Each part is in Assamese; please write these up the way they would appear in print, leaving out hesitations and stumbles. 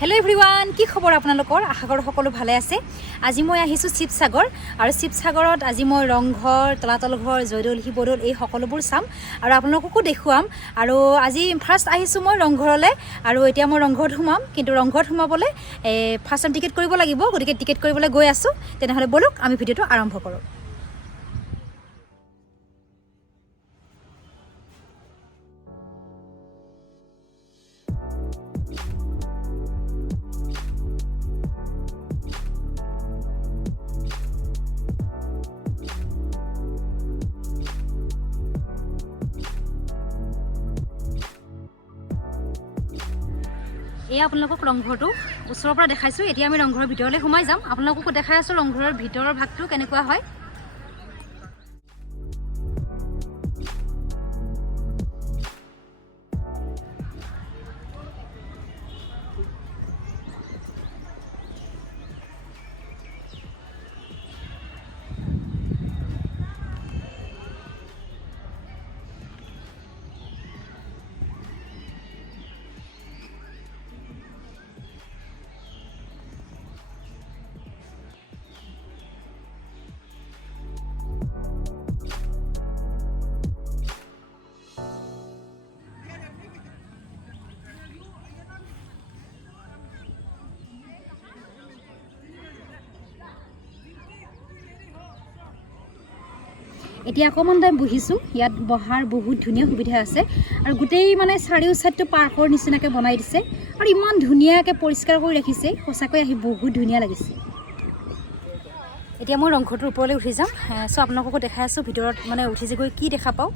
হেল্ল' এভৰিৱান, কি খবৰ আপোনালোকৰ? আশা কৰোঁ সকলো ভালে আছে। আজি মই আহিছোঁ শিৱসাগৰ, আৰু শিৱসাগৰত আজি মই ৰংঘৰ, তলাতল ঘৰ, জয়দৌল, শিৱদৌল এই সকলোবোৰ চাম আৰু আপোনালোককো দেখুৱাম। আৰু আজি ফাৰ্ষ্ট আহিছোঁ মই ৰংঘৰলৈ, আৰু এতিয়া মই ৰংঘৰত সোমাম। কিন্তু ৰংঘৰত সোমাবলৈ ফাৰ্ষ্ট টাইম টিকেট কৰিব লাগিব, গতিকে টিকেট কৰিবলৈ গৈ আছোঁ। তেনেহ'লে ব'লক আমি ভিডিঅ'টো আৰম্ভ কৰোঁ। এয়া আপোনালোকক ৰংঘৰটো ওচৰৰ পৰা দেখাইছোঁ। এতিয়া আমি ৰংঘৰৰ ভিতৰলৈ সোমাই যাম। আপোনালোককো দেখাই আছোঁ ৰংঘৰৰ ভিতৰৰ ভাগটো কেনেকুৱা হয়। এতিয়া অকণমান টাইম বহিছোঁ। ইয়াত বহাৰ বহুত ধুনীয়া সুবিধা আছে, আৰু গোটেই মানে চাৰিও ছাইডটো পাৰ্কৰ নিচিনাকৈ বনাই দিছে, আৰু ইমান ধুনীয়াকৈ পৰিষ্কাৰ কৰি ৰাখিছে। সঁচাকৈ আহি বহুত ধুনীয়া লাগিছে। এতিয়া মই ৰংঘৰটোৰ ওপৰলৈ উঠি যাম। চ' আপোনালোককো দেখাই আছোঁ ভিতৰত মানে উঠি যে গৈ কি দেখা পাওঁ।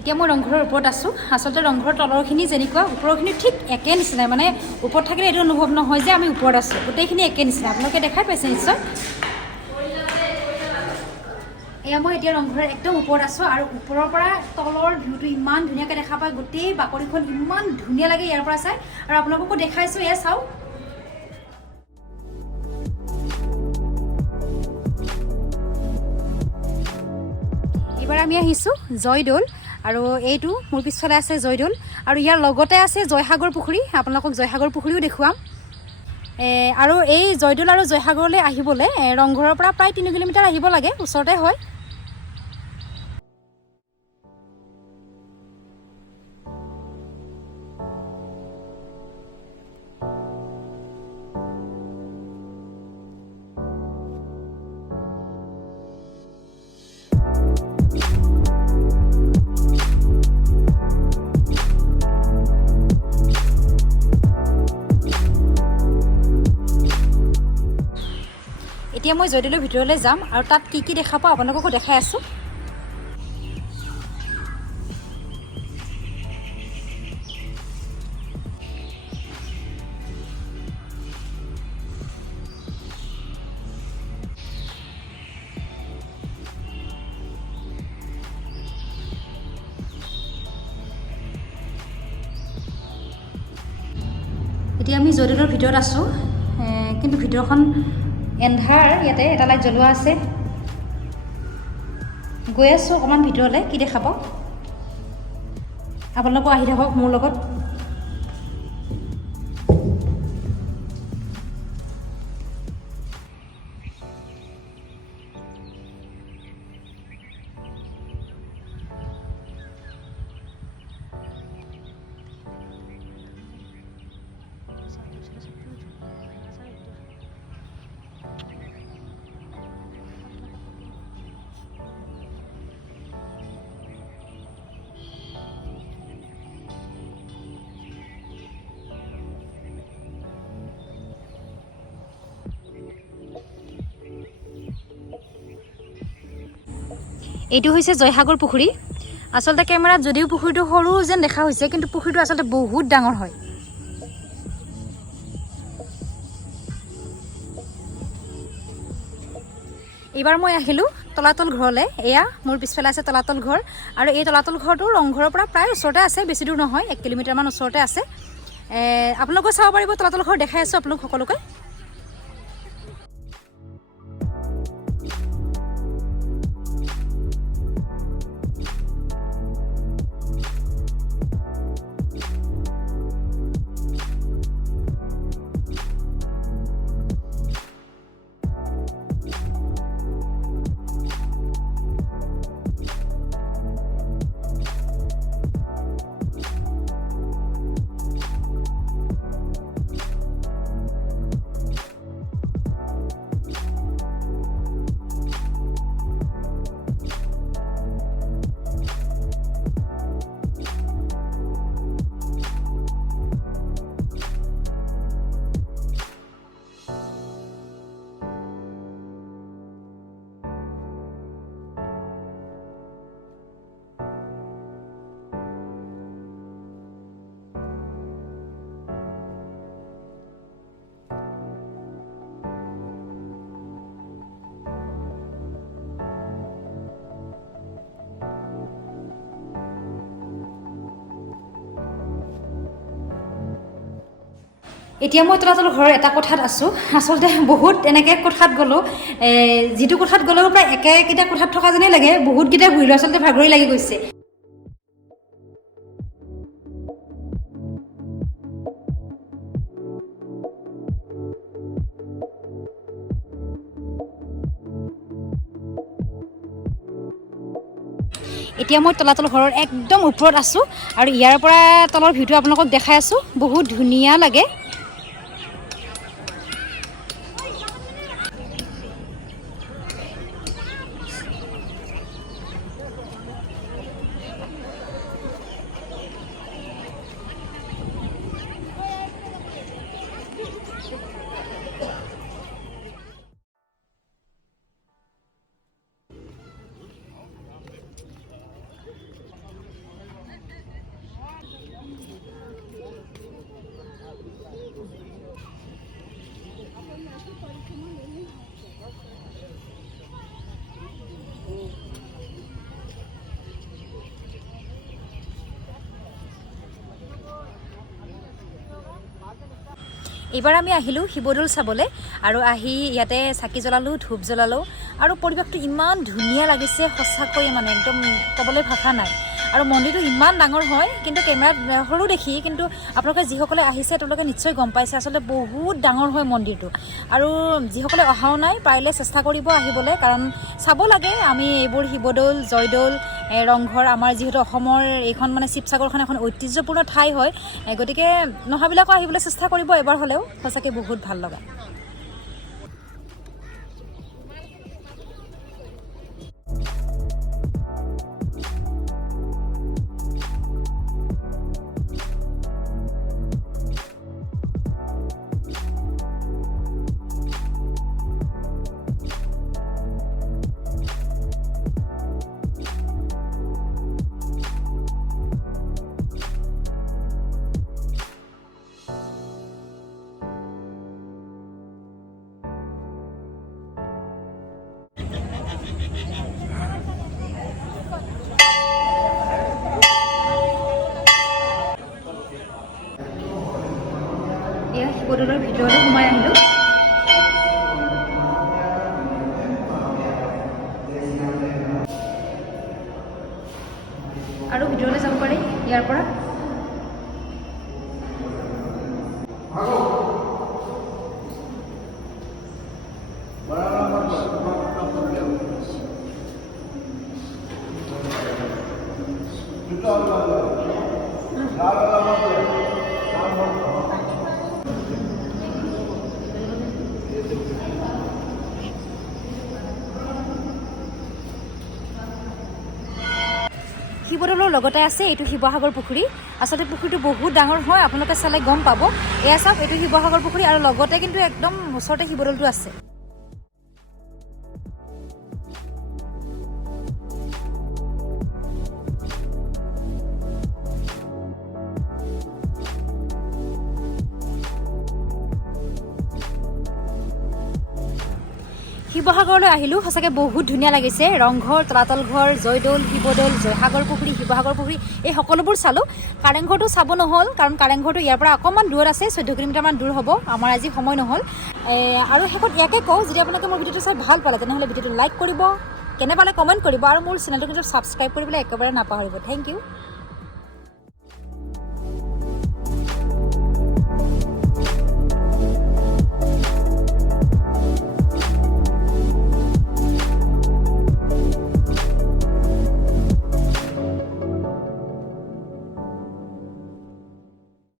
এতিয়া মই ৰংঘৰৰ ওপৰত আছোঁ। আচলতে ৰংঘৰৰ তলৰখিনি যেনেকুৱা, ওপৰখিনি ঠিক একে নিচিনাই, মানে ওপৰত থাকিলে এইটো অনুভৱ নহয় যে আমি ওপৰত আছোঁ। গোটেইখিনি একে নিচিনা, আপোনালোকে দেখাই পাইছে নিশ্চয়। এয়া মই এতিয়া ৰংঘৰৰ একদম ওপৰত আছোঁ, আৰু ওপৰৰ পৰা তলৰ ভিউটো ইমান ধুনীয়াকৈ দেখা পায়। গোটেই বাকৰিখন ইমান ধুনীয়া লাগে ইয়াৰ পৰা চাই, আৰু আপোনালোককো দেখাইছোঁ। এয়া চাওক, এইবাৰ আমি আহিছোঁ জয়দৌল, আৰু এইটো মোৰ পিছফালে আছে জয়দৌল, আৰু ইয়াৰ লগতে আছে জয়সাগৰ পুখুৰী। আপোনালোকক জয়সাগৰ পুখুৰীও দেখুৱাম। আৰু এই জয়দৌল আৰু জয়সাগৰলৈ আহিবলৈ ৰংঘৰৰ পৰা প্ৰায় 3 কিলোমিটাৰ আহিব লাগে, ওচৰতে হয়। এতিয়া মই জয়দৌলৰ ভিতৰলৈ যাম, আৰু তাত কি কি দেখা পাওঁ আপোনালোককো দেখাই আছোঁ। এতিয়া আমি জয়দৌলৰ ভিতৰত আছোঁ, কিন্তু ভিতৰখন এন্ধাৰ। ইয়াতে এটা লাইট জ্বলোৱা আছে। গৈ আছোঁ অকণমান ভিতৰলৈ, কি দেখা পাওঁ আপোনালোকো আহি থাকক মোৰ লগত। এইটো হৈছে জয়সাগৰ পুখুৰী। আচলতে কেমেৰাত যদিও পুখুৰীটো সৰু যেন দেখা হৈছে, কিন্তু পুখুৰীটো আচলতে বহুত ডাঙৰ হয়। এইবাৰ মই আহিলোঁ তলাতল ঘৰলৈ। এয়া মোৰ পিছফালে আছে তলাতল ঘৰ, আৰু এই তলাতল ঘৰটো ৰংঘৰৰ পৰা প্ৰায় ওচৰতে আছে, বেছি দূৰ নহয়, 1 কিলোমিটাৰমান ওচৰতে আছে। আপোনালোকে চাব পাৰিব, তলাতল ঘৰ দেখাই আছোঁ আপোনালোক সকলোকে। এতিয়া মই তলাতল ঘৰৰ এটা কোঠাত আছোঁ। আচলতে বহুত এনেকৈ কোঠাত গ'লোঁ, যিটো কোঠাত গ'লেও প্ৰায় একেকেইটা কোঠাত থকা যেনেই লাগে, বহুতকেইটা ঘূৰিলোঁ, আচলতে ভাগৰি লাগি গৈছে। এতিয়া মই তলাতল ঘৰৰ একদম ওপৰত আছোঁ, আৰু ইয়াৰ পৰা তলৰ ভিউটো আপোনালোকক দেখাই আছোঁ। বহুত ধুনীয়া লাগে। এইবাৰ আমি আহিলোঁ শিৱদৌল চাবলৈ, আৰু আহি ইয়াতে চাকি জ্বলালোঁ, ধূপ জ্বলালোঁ, আৰু পৰিৱেশটো ইমান ধুনীয়া লাগিছে সঁচাকৈ, মানে একদম ক'বলৈ ভাষা নাই। আৰু মন্দিৰটো ইমান ডাঙৰ হয়, কিন্তু কেমেৰাত সৰু দেখি, কিন্তু আপোনালোকে যিসকলে আহিছে তেওঁলোকে নিশ্চয় গম পাইছে, আচলতে বহুত ডাঙৰ হয় মন্দিৰটো। আৰু যিসকলে অহাও নাই, পাৰিলে চেষ্টা কৰিব আহিবলৈ, কাৰণ চাব লাগে আমি এইবোৰ শিৱদৌল, জয়দৌল, ৰংঘৰ, আমাৰ যিহেতু অসমৰ এইখন মানে শিৱসাগৰখন এখন ঐতিহ্যপূৰ্ণ ঠাই হয়, গতিকে নহাবিলাকো আহিবলৈ চেষ্টা কৰিব এবাৰ হ'লেও, সঁচাকৈ বহুত ভাল লগা। এয়া শিৱদৌলৰ ভিতৰলৈ সোমাই আহিলোঁ। আৰু ভিতৰলৈ যাব পাৰি ইয়াৰ পৰা। শিৱদৌলৰ লগতে আছে এইটো শিৱসাগৰ পুখুৰী। আচলতে পুখুৰীটো বহুত ডাঙৰ হয়, আপোনালোকে চালে গম পাব। এয়া চাওক, এইটো শিৱসাগৰ পুখুৰী, আৰু লগতে কিন্তু একদম ওচৰতে শিৱদৌলটো আছে। শিৱসাগৰলৈ আহিলোঁ সঁচাকৈ বহুত ধুনীয়া লাগিছে ৰংঘৰ তলাতল ঘৰ জয়দৌল শিৱদৌল জয়সাগৰ পুখুৰী শিৱসাগৰ পুখুৰী এই সকলোবোৰ চালোঁ কাৰেংঘৰটো চাব নহ'ল কাৰণ কাৰেংঘৰটো ইয়াৰ পৰা অকণমান দূৰত আছে 14 কিলোমিটাৰমান দূৰ হ'ব আমাৰ আজি সময় নহ'ল আৰু শেষত ইয়াকে কওঁ যদি আপোনালোকে মোৰ ভিডিঅ'টো চাই ভাল পালে তেনেহ'লে ভিডিঅ'টো লাইক কৰিব কেনে পালে কমেণ্ট কৰিব আৰু মোৰ চেনেলটো কিন্তু ছাবস্ক্ৰাইব কৰিবলৈ একেবাৰে নাপাহৰিব থেংক ইউ